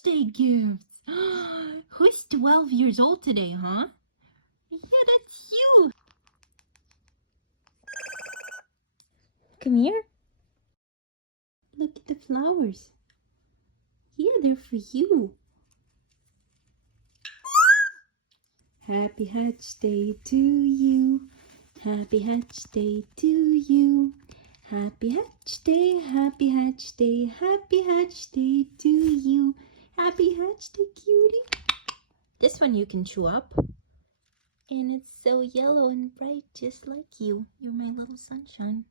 HatchDay gifts. Who's 12 years old today, huh? Yeah, that's you. Come here. Look at the flowers. Yeah, they're for you. Happy HatchDay to you. Happy HatchDay to you. Happy HatchDay, happy HatchDay, happy HatchDay to you. Happy HatchDay, cutie. This one you can chew up. And it's so yellow and bright, just like you. You're my little sunshine.